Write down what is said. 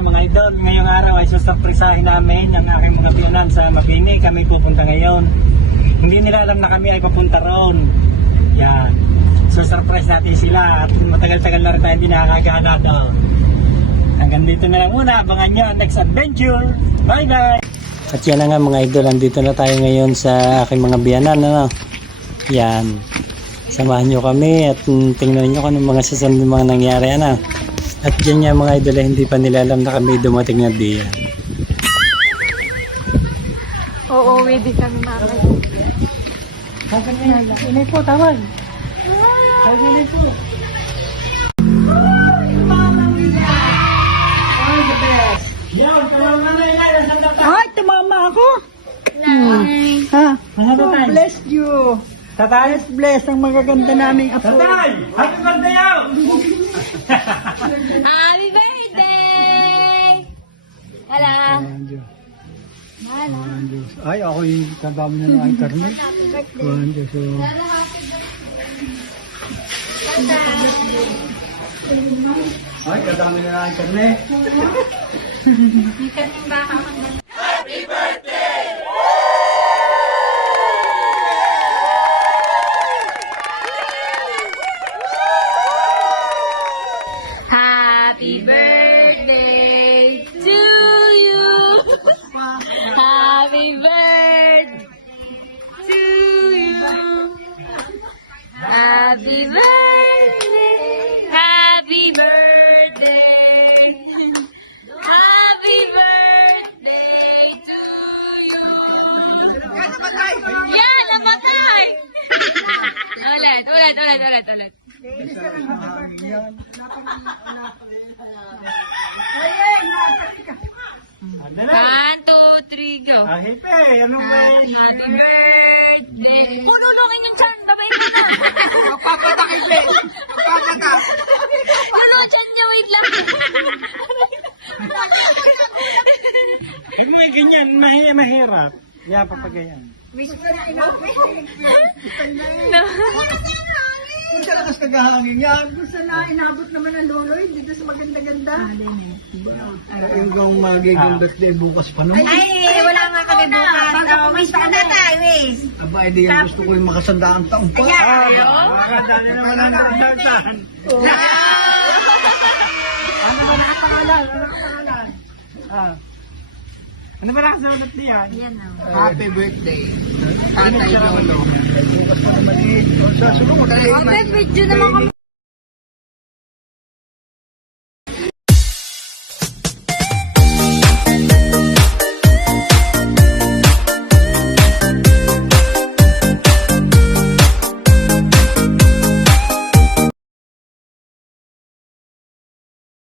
mga idol, ngayong araw ay susurprisahin namin ang aking mga biyanan sa Mabini. Kami pupunta ngayon. Hindi nila alam na kami ay papunta roon. Yan. Susurprise natin sila at matagal-tagal na rin tayo hindi nakakagana doon. Hanggang dito na lang muna. Abangan nyo ang next adventure. Bye-bye! At yan na nga mga idol, andito na tayo ngayon sa aking mga biyanan. Ano? Yan. Samahan nyo kami at tingnan nyo kung anong mga susunod mga nangyari. Ano? At dyan nga mga idol, hindi pa nila alam na kami dumating na diyan. Oo, di kami mamay. Inay po, tawag. Inay po. Yan, tawag na inay. Ay, tumama ako. Ha? Oh, bless you. Tatay? Bless ang magaganda naming apo. Tatay! Happy birthday out! Happy birthday! Hala. Ay, ako yung kadami na ng internet. Ay, kadami na ng internet. Happy birthday to you. Happy birthday to you. Happy birthday. Happy birthday. Happy birthday to you. Yan, namatay. Ulit. One, two, three, go. Ahipe, ano ba yun? Happy birthday. Ululungin yung chan, babayin mo na. Papatakit eh. Papatak. Ano, chan niya, wait lang. Yung mga ganyan, mahirap. Yeah, papagayan. No. Kung sa lakas naghahangin yan. Kung sa inabot naman ang loloy, dito sa maganda-ganda. Yung kung magiging birthday bukas pa naman. Ay, wala nga kami bukas. Wish pa na tayo, wish. Aba, edi yung gusto ko yung makasandaan taong pa. Makakadali naman ang nakasaltan. Ano ba nakapangalan? Ano ba nakasalat niya? Yan na. Happy birthday. Tatay Lolo. Bukas pa naman eh. Sa sunod. Okay, video naman kami.